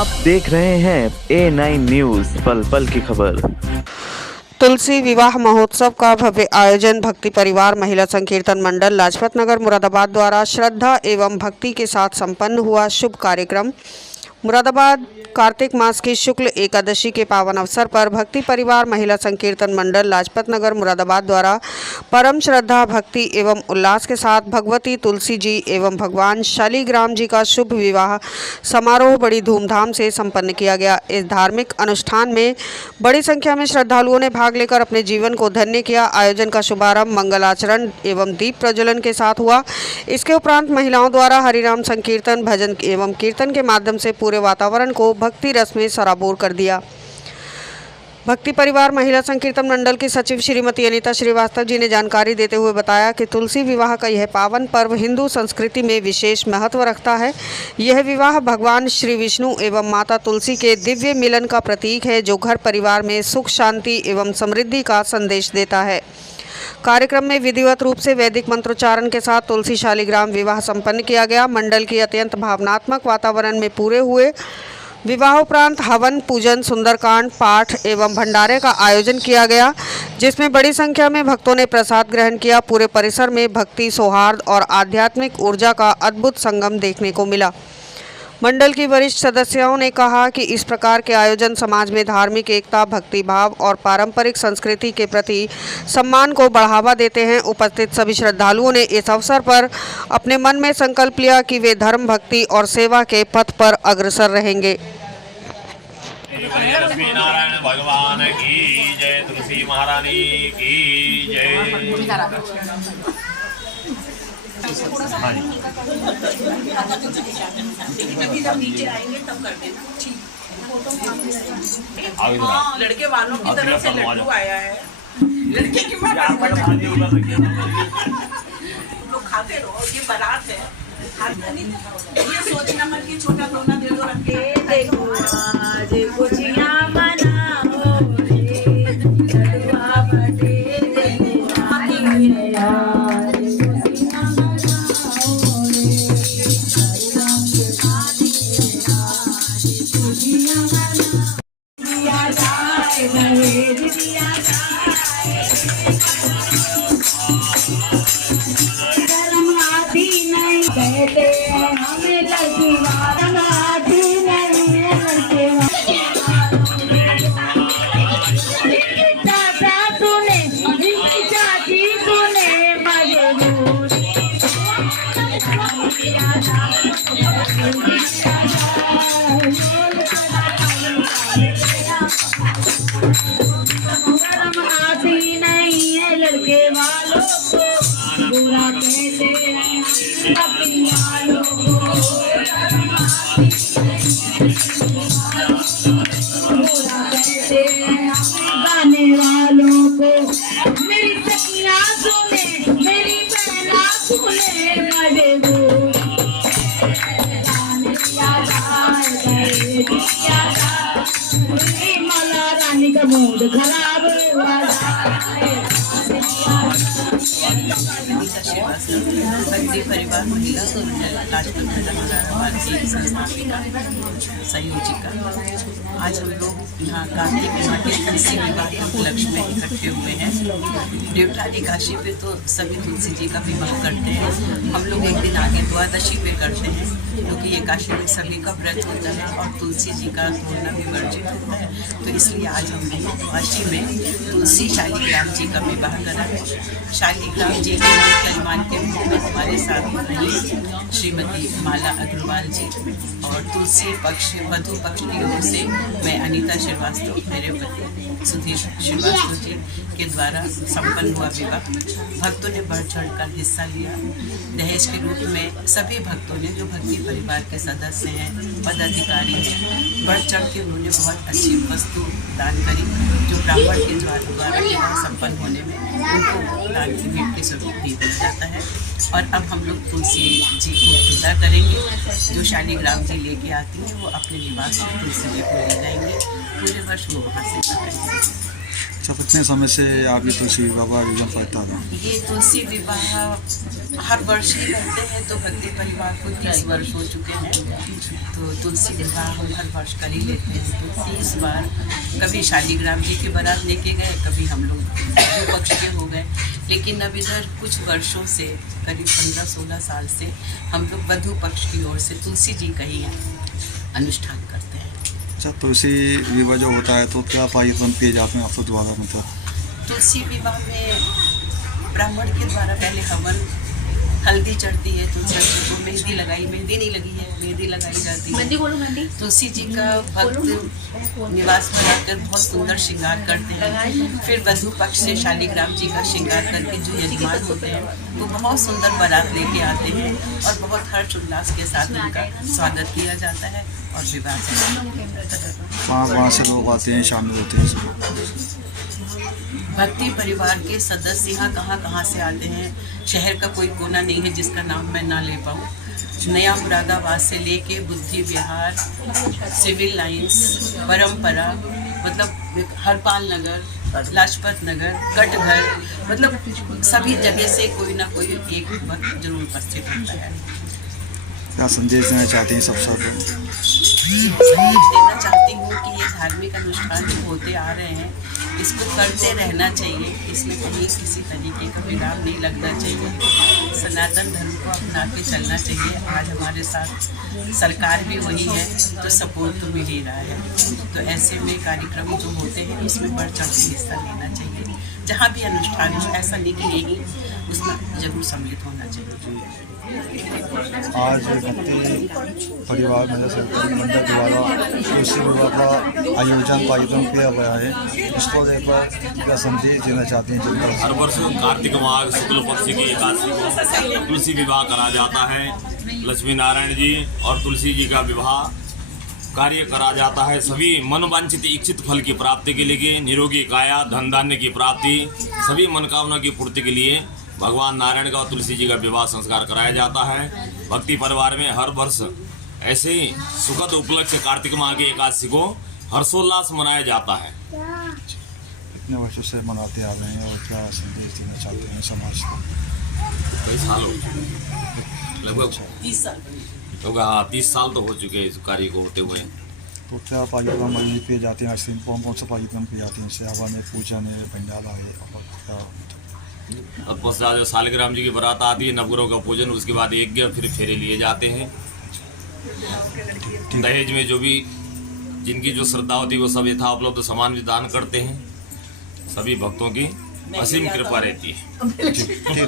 आप देख रहे हैं A9 न्यूज़, पल पल की खबर। तुलसी विवाह महोत्सव का भव्य आयोजन भक्ति परिवार महिला संकीर्तन मंडल लाजपत नगर मुरादाबाद द्वारा श्रद्धा एवं भक्ति के साथ संपन्न हुआ। शुभ कार्यक्रम मुरादाबाद कार्तिक मास की शुक्ल एकादशी के पावन अवसर पर भक्ति परिवार महिला संकीर्तन मंडल लाजपत नगर मुरादाबाद द्वारा परम श्रद्धा भक्ति एवं उल्लास के साथ भगवती तुलसी जी एवं भगवान शालिग्राम जी का शुभ विवाह समारोह बड़ी धूमधाम से संपन्न किया गया। इस धार्मिक अनुष्ठान में बड़ी संख्या में श्रद्धालुओं ने भाग लेकर अपने जीवन को धन्य किया। आयोजन का शुभारंभ मंगलाचरण एवं दीप प्रज्वलन के साथ हुआ। इसके उपरांत महिलाओं द्वारा हरिनाम संकीर्तन भजन एवं कीर्तन के माध्यम से पूरे वातावरण को भक्ति रस में सराबोर कर दिया। भक्ति परिवार महिला संकीर्तन मंडल की सचिव श्रीमती अनीता श्रीवास्तव जी ने जानकारी देते हुए बताया कि तुलसी विवाह का यह पावन पर्व हिंदू संस्कृति में विशेष महत्व रखता है। यह विवाह भगवान श्री विष्णु एवं माता तुलसी के दिव्य मिलन का प्रतीक है, जो घर परिवार में सुख शांति एवं समृद्धि का संदेश देता है। कार्यक्रम में विधिवत रूप से वैदिक मंत्रोच्चारण के साथ तुलसी शालिग्राम विवाह संपन्न किया गया। मंडल की अत्यंत भावनात्मक वातावरण में पूरे हुए विवाह उपरांत हवन पूजन सुंदरकांड पाठ एवं भंडारे का आयोजन किया गया, जिसमें बड़ी संख्या में भक्तों ने प्रसाद ग्रहण किया। पूरे परिसर में भक्ति सौहार्द और आध्यात्मिक ऊर्जा का अद्भुत संगम देखने को मिला। मंडल की वरिष्ठ सदस्यों ने कहा कि इस प्रकार के आयोजन समाज में धार्मिक एकता, भक्ति भाव और पारंपरिक संस्कृति के प्रति सम्मान को बढ़ावा देते हैं। उपस्थित सभी श्रद्धालुओं ने इस अवसर पर अपने मन में संकल्प लिया कि वे धर्म, भक्ति और सेवा के पथ पर अग्रसर रहेंगे। लक्ष्मी नारायण भगवान की जय, तुलसी महारानी की जय। लड़के वालों की तरफ से लड्डू आया है। लड़के की लोग खाते रहो, ये बारात है। ये सोचना मत कि छोटा दोना दे दो रख के देखो आज खुशियां मनाओ रे, लड्डुआ बटे देखो यार। लड़के वालों को बुरा कहते हैं, लड़की वालों को बुरा कहते हैं, गाने वालों को। मेरी सखियां सुने, मेरी बहना सुने, मजबूर मला रानी का मूड खराब हुआ। भक्ति परिवार महिला लाजपत नगर मुरादाबाद की संस्थापिका संयोजिका। आज हम लोग यहाँ कार्तिक माह के तुलसी विवाह के उपलक्ष्य में इकट्ठे हुए हैं। देवता एकादशी पे तो सभी तुलसी जी का विवाह करते हैं। हम लोग एक दिन आगे द्वादशी पे करते हैं, क्योंकि एकादशी में सभी का व्रत होता है और तुलसी जी का तोड़ना भी वर्जित होता है। तो इसलिए आज हमने द्वादशी में तुलसी शालिग्राम जी का विवाह करा है। शालिग्राम जी के मुख्य यजमान के रूप में हमारे साथ रही श्रीमती माला अग्रवाल जी और तुलसी पक्ष वधु पक्ष की ओर से मैं अनीता श्रीवास्तव, मेरे पति सुधीर श्रीवास्तव जी के द्वारा संपन्न हुआ विवाह। भक्तों ने बढ़ चढ़कर हिस्सा लिया। दहेज के रूप में सभी भक्तों ने, जो भक्ति परिवार के सदस्य हैं, पदाधिकारी हैं, बढ़ चढ़ के उन्होंने बहुत अच्छी वस्तु दान करी, जो ब्राह्मण के द्वारा विवाह संपन्न होने में उनको दान की भेंट के स्वरूप दी जाता है। और अब हम लोग तुलसी जी को विदा करेंगे। जो शालिग्राम जी लेके आती हैं वो अपने निवास में तुलसी जी को ले जाएंगे। पूरे वर्ष वो वहाँ से करेंगे। अच्छा, कितने समय से आप ये तुलसी विवाह का आयोजन करता था? ये तुलसी विवाह हर वर्ष ही करते हैं, तो भक्ति परिवार को 30 वर्ष हो चुके हैं। तो तुलसी विवाह हम हर वर्ष कर ही लेते हैं। तो 30 बार कभी शालीग्राम जी की बारात लेके गए, कभी हम लोग वधू पक्ष के हो गए। लेकिन अब इधर कुछ वर्षों से, करीब 15-16 साल से हम लोग वधू पक्ष की ओर से तुलसी जी का ही अनुष्ठान करते हैं। अच्छा, तुलसी विवाह जो होता है तो क्या पायन किए जाते हैं आपके द्वारा? मतलब तुलसी विवाह में ब्राह्मण के द्वारा पहले हवन, हल्दी चढ़ती है, तुलसी जी को मेहंदी लगाई, मेहंदी नहीं लगी है, मेहंदी लगाई जाती है। तुलसी जी का भक्त निवास बनाकर बहुत सुंदर श्रृंगार करते हैं। फिर वधू पक्ष से शालीग्राम जी का श्रृंगार करके जो यजमान होते हैं वो बहुत सुंदर बारात लेके आते हैं और बहुत हर्ष उल्लास के साथ उनका स्वागत किया जाता है और विवाह कहाँ से लोग आते हैं, शामिल होते हैं? भक्ति परिवार के सदस्य यहाँ कहाँ से आते हैं। शहर का कोई कोना नहीं है जिसका नाम मैं ना ले पाऊँ। नया मुरादाबाद से लेके बुद्धि विहार, सिविल लाइंस, परंपरा, मतलब हरपाल नगर, लाजपत नगर, कटघर, मतलब सभी जगह से कोई ना कोई एक वक्त जरूर उपस्थित होता है। क्या संदेश देना चाहती हैं सबसे पहले? संदेश देना चाहती हूँ कि ये धार्मिक अनुष्ठान जो होते आ रहे हैं इसको करते रहना चाहिए। इसमें कहीं किसी तरीके का विराम नहीं लगना चाहिए। सनातन धर्म को अपना के चलना चाहिए। आज हमारे साथ सरकार भी वही है, तो सपोर्ट तो मिल ही रहा है। तो ऐसे में कार्यक्रम जो होते हैं उसमें बढ़ चढ़ के हिस्सा लेना चाहिए। जहाँ भी अनुष्ठान हो, ऐसा नहीं कि नहीं, उसमें जरूर सम्मिलित होना चाहिए। आज भक्ति परिवार महिला संकीर्तन मंडल द्वारा तुलसी विवाह का आयोजन कार्यक्रम किया गया है। इसको लेकर क्या संदेश देना चाहते हैं जनता? हर वर्ष कार्तिक माह शुक्ल पक्ष की एकादशी को तुलसी विवाह करा जाता है। लक्ष्मी नारायण जी और तुलसी जी का विवाह कार्य करा जाता है। सभी मनोवांछित इच्छित फल की प्राप्ति के लिए, निरोगी काया, धन धान्य की प्राप्ति, सभी मनोकामना की पूर्ति के लिए भगवान नारायण का और तुलसी जी का विवाह संस्कार कराया जाता है। भक्ति परिवार में हर वर्ष ऐसे ही सुखद उपलक्ष्य कार्तिक माह की एकादशी को हर्षोल्लास मनाया जाता है। कितने वर्षों से मनाते आ रहे हैं और क्या संदेश देना चाहते हैं समाज को? कई साल हो चुके, लगभग 30 साल। तो हाँ, 30 साल तो हो चुके हैं इस कार्य को होते हुए। तो क्या कार्यक्रम आयोजित किए जाते हैं? आइसक्रीम कौन से कार्यक्रम किए जाते हैं? सेवा में, पूजन है, पंडाल है और क्या? तत्पश्चात जो शालिग्राम जी की बारात आती है, नवग्रह का पूजन, उसके बाद यज्ञ, फिर फेरे लिए जाते हैं। दहेज में जो भी जिनकी जो श्रद्धा होती है वो सब यथा उपलब्ध सामान भी दान करते हैं। सभी भक्तों की असीम कृपा रहती है।